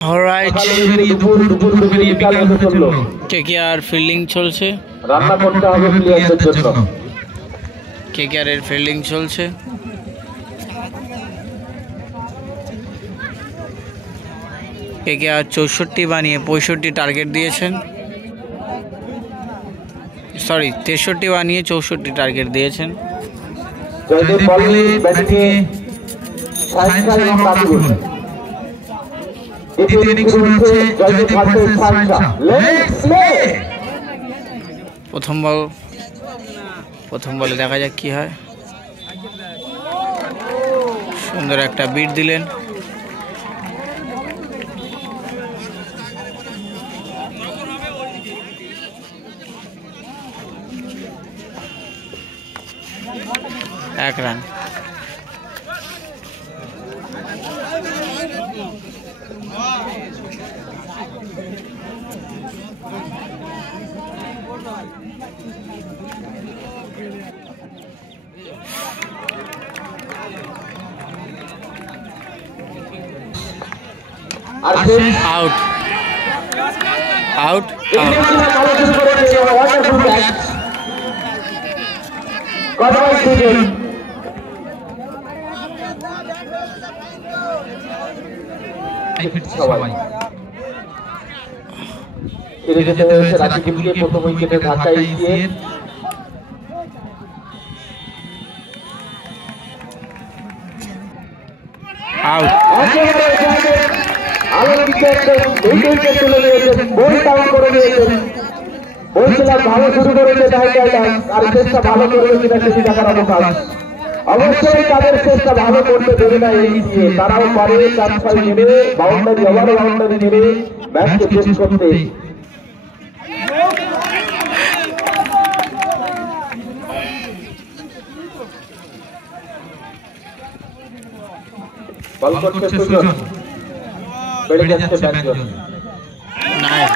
Alright, KKR fielding চলছে, রান্না করতে হবে প্লেয়ারদের জন্য। কেকেআর এর ফিল্ডিং চলছে। কেকেআর 64 বানিয়ে 65 টার্গেট দিয়েছেন, সরি 63 বানিয়ে 64 টার্গেট দিয়েছেন। জয়দেব বলে ব্যাটিংয়ে সাইন্সা এবং রাকিবুল। দ্বিতীয় ইনিংস শুরু হচ্ছে জয়দেব ভার্সেস সাইন্সা। Leg play. প্রথম বলে দেখা যাক কি হয়। সুন্দর একটা বিট দিলেন। এক রান। আউট আউট সবাই ফিরে যেতে হয়েছে রাকিবকে প্রথম উইকেটে ধাক্কা দিয়ে। আউট। বলছিলাম ভালো শুরু করেছে আর চেষ্টা ভালো করবে কিনা সেটি দেখার অবকাশ। অবশ্যই তাদের চেষ্টা ভালো করতে দেবে না এই দিয়ে, তারাও পারে 4-6 নেবে বাউন্ডারি ওভার বাউন্ডারি নেবে ম্যাচকে শেষ করতে। বল করছে সুজন, বেড়ে যাচ্ছে ব্যাটজন। নাইস।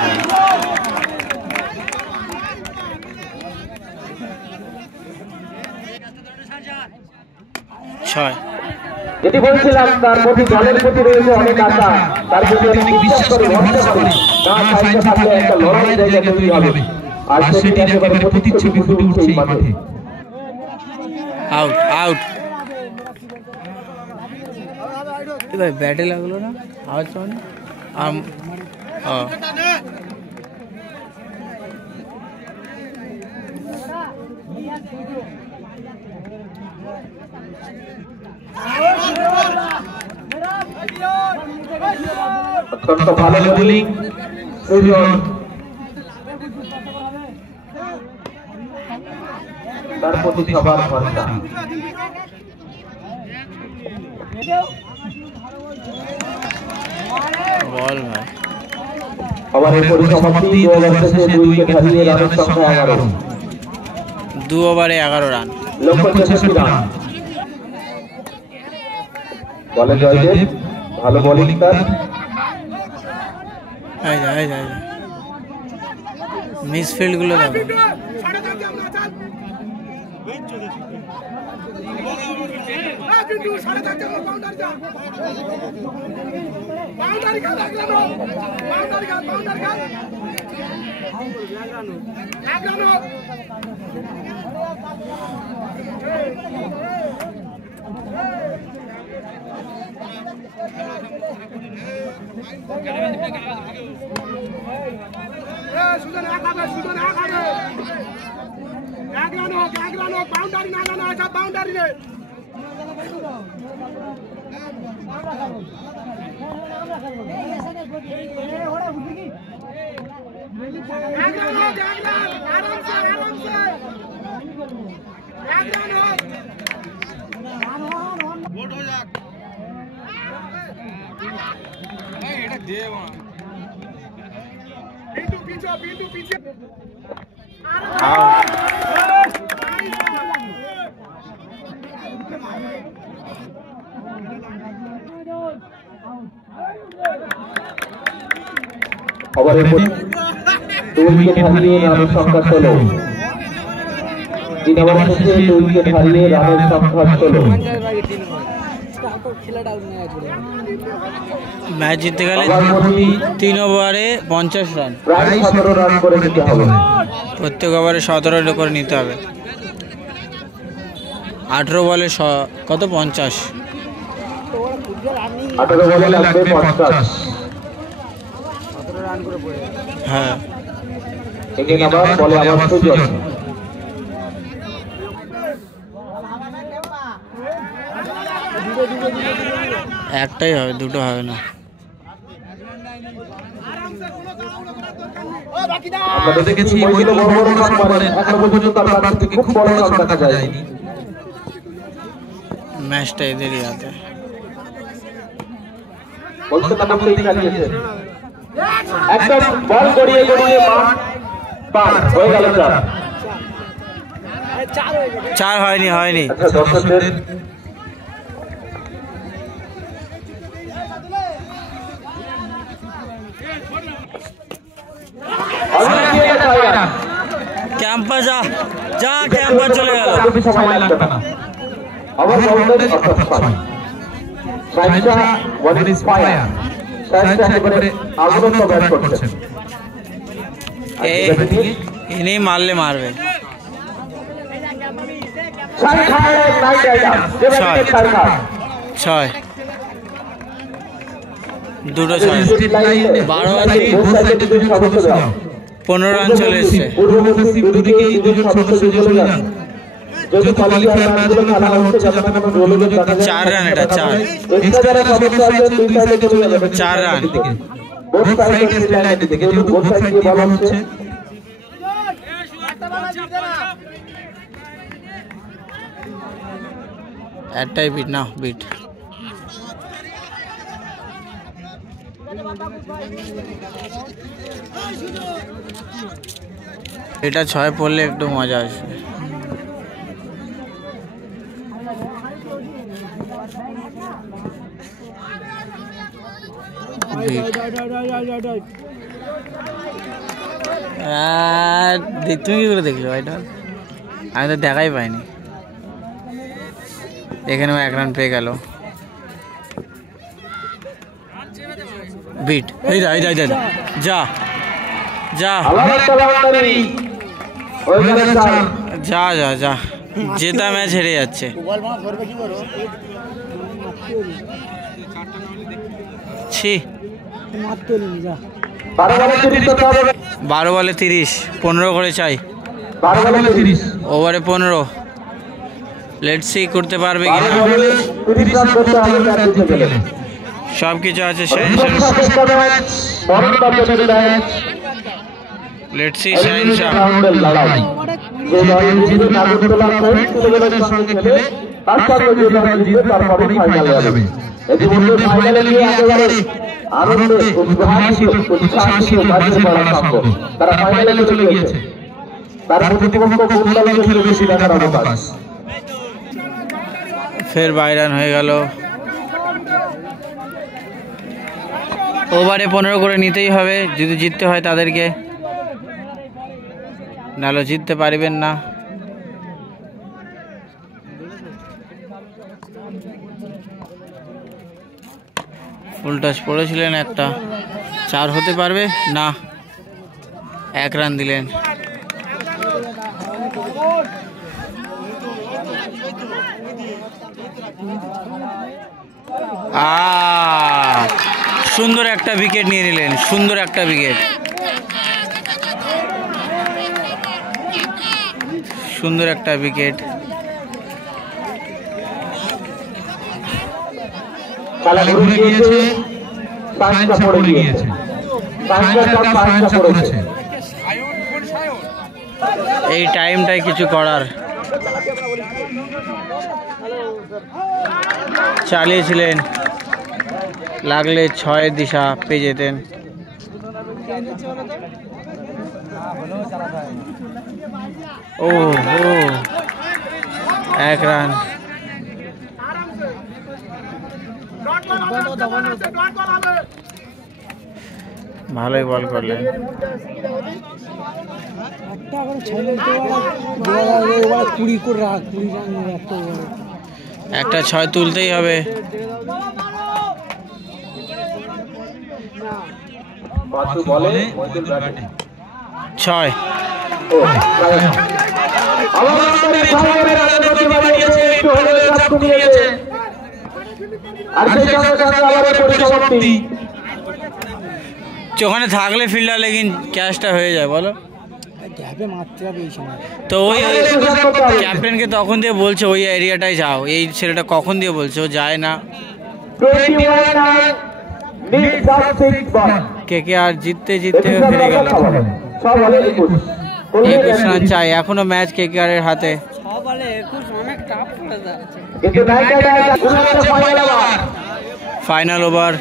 6। যেটি বলছিলাম তার প্রতি দলের প্রতি রয়েছে অনেক আশা, তার প্রতি অনেক বিশ্বাস করে ভরসা করে না সাইডে থাকলে একটা লড়াই জায়গা তৈরি হবে, আর সেটি একেবারে প্রতিচ্ছবি ফুটে উঠছে এই মাঠে। Out out. ভাই ব্যাটে লাগলো না আওয়াজ মানে অত্যন্ত ভালো বোলিং সুজন, তার প্রতি সবার ভরসা। বল ভাই। আবার এই পরিসমাপ্তি 2 ওভার শেষে 2 উইকেট হারিয়ে রানের সংখ্যা 11। 2 ওভারে 11 রান, লক্ষ্য 66 রান। বলে জয়দেব, ভালো বোলিং তার। মিস ফিল্ড গুলো দেখো। ওভারের 2 উইকেট হারিয়ে রানের সংখ্যা 16। 3 ওভার শেষে 2 উইকেট হারিয়ে রানের সংখ্যা 16। ম্যাচ জিততে গেলে 3 ওভারে 50 রান, প্রায় 17 রান করে নিতে হবে। প্রত্যেক ওভারে 17 করে নিতে হবে। 18 বলে কত 50, 18 বলে লাগবে 50। হ্যাঁ এখানে আবার বলে আবার সুযোগ। একটাই হবে, দুটো হবে না। আমরা দেখেছি ওই তো বড় বড় রান করেন, এখনো পর্যন্ত তার কাছ থেকে খুব বড় রান দেখা যায়নি। ম্যাচটা এদেরই হাতে। বলতে না বলতেই চালিয়েছে, একদম বল গড়িয়ে গড়িয়ে মাঠ পার হয়ে গেল। 4 হয়নি। আচ্ছা দর্শকদের ক্যাম্পার যা ক্যাম্পার চলে গেল। সময় লাগবে না। আবার বাউন্ডারি অর্থাৎ স্পাইক। স্পাইকটা ওয়ান ইজ ফায়ার। স্পাইকটা একেবারে আগ্রহ ব্যাট করছেন। ইনি মারলে মারবে। 6 দুটো 6, 12 15 রান চলে এসছে। 4 রান, এটা 4 রান। একটাই বিট না, বিট। এটা 6 পড়লে একটু মজা আসবে। তুমি কি করে দেখলো এটা? আমি তো দেখাই পাইনি। এখানেও 1 রান পেয়ে গেল। বিট যা জেতা ম্যাচ হেরে যাচ্ছে। 12 বলে 30, 15 করে চাই। ওভারে 15। লেটস সি করতে পারবে কিনা। সব কিছু আছে। Let's see Shaheen Shah. তারা ফাইনালে চলে গিয়েছে। তার প্রতিপক্ষ কোন ছিল বেশি দেখার অবকাশ। ফের বাইরান হয়ে গেল। ওভারে 15 করে নিতেই হবে যদি জিততে হয় তাদেরকে, নাহলে জিততে পারবেন না। ফুল টাচ পড়েছিলেন একটা, 4 হতে পারবে না, 1 রান দিলেন। সুন্দর একটা উইকেট নিয়ে নিলেন, সুন্দর একটা উইকেট, সুন্দর একটা উইকেট। এই টাইমটাই কিছু করার। চালিয়েছিলেন, লাগলে 6 দিশা পেয়ে যেতেন। ও 1 রান। ভালোই বল করলেন। একটা 6 তুলতেই হবে। পাঁচু বলে মইদুল ব্যাটে 6 ওখানে থাকলে ফিল্ডার লেকিন ক্যাচটা হয়ে যায় বলো তো ওই ক্যাপ্টেনকে তখন দিয়ে বলছে ওই এরিয়াটায় যাও, এই ছেলেটা কখন দিয়ে বলছে ও যায় না। কে আর জিততে জিততে ফিরে গেল। 21 রান চাই, এখনো ম্যাচ কে আর এর হাতে। ফাইনাল ওভার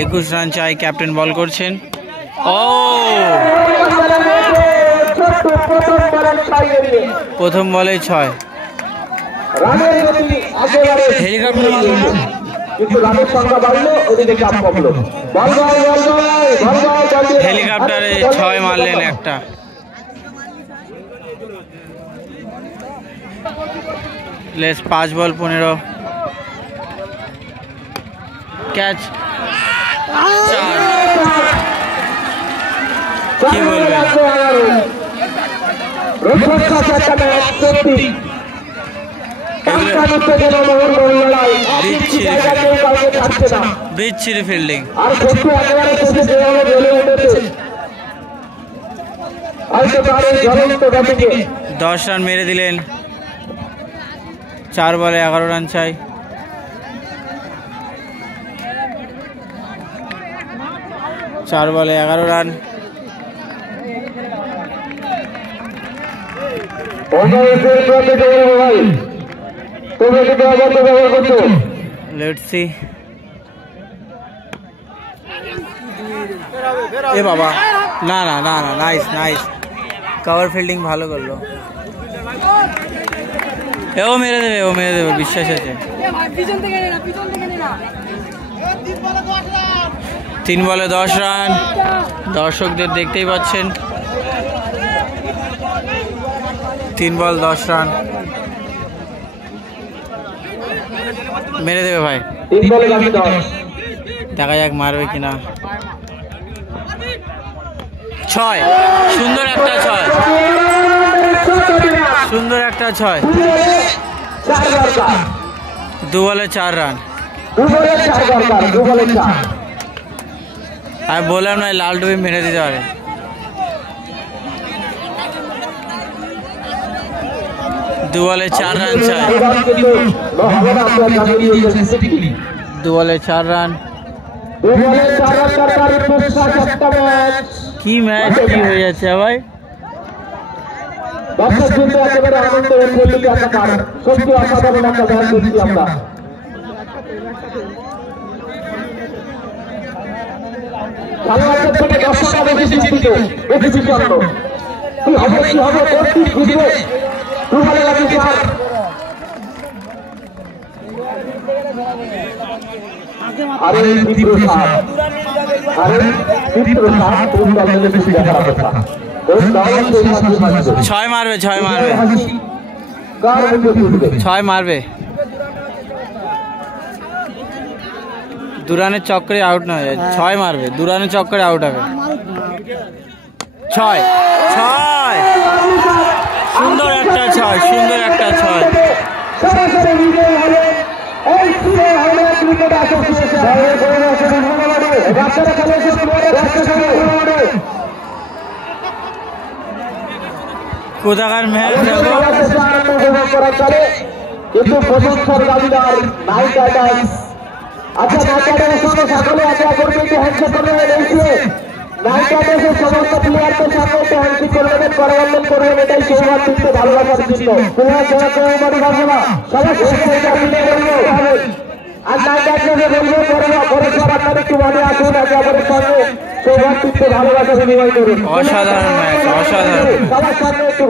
21 রান চাই, ক্যাপ্টেন বল করছেন। ও প্রথম বলে 6। হেলিকপ্টার হেলিকপ্টারে 6 মারলেন একটা। লেস 5 বল 15 ক্যাচ 4। কি বলবেন বিচ্ছিরি ফিল্ডিং। 10 রান মেরে দিলেন। 4 বলে 11 রান চাই। 4 বলে 11 রান। Let's see. এ বাবা না না না না, নাইস নাইস, কভার ফিল্ডিং ভালো করলো। ও মেরে দেবে, ও মেরে দেবে, বিশ্বাস আছে। 3 বলে 10 রান। দর্শকদের দেখতেই পাচ্ছেন 3 বল 10 রান মেরে দেবে ভাই। দেখা যাক মারবে কিনা। 6 সুন্দর একটা 6, সুন্দর একটা 6। 2 বলে 4 রান। আমি বললাম না লাল টুপি মেরে দিতে পারে। 2 বলে 4 রান চাই। 2 বলে 4 রান। কি ম্যাচ কি হয়ে যাচ্ছে ভাই। ছয় মারবে 6 মারবে 6 মারবে। 2 রানের চক্করে আউট না হয়ে যায়। 6 মারবে, 2 রানের চক্করে আউট হবে। 6 6 সুন্দর একটা 6, সুন্দর একটা 6। কোথাকার ম্যাচ দেখো। কিন্তু প্রশংসার দাবিদার নাইট রাইডার্স। আচ্ছা নাইট রাইডার্সের সঙ্গে সকলে একে অপরকে একটু হ্যান্ডশেক করে রয়েছে। নাইট রাইডার্সের সমস্ত প্লেয়ারদের সামনে একটু হ্যান্ডশেক করবেন, করবন্ধন করবেন, এটাই সৌভাগ্য ভালোবাসার চিহ্ন। প্লেয়ার যারা কেউ পারবে না সবাই আর নাইট রাইডার্সে বলবো পরে আপনার একটু মনে আসুন, একে অপরের সঙ্গে সৌভাগ্য ভালোবাসা বিনিময় করুন। অসাধারণ ম্যাচ, অসাধারণ। সবার সামনে একটু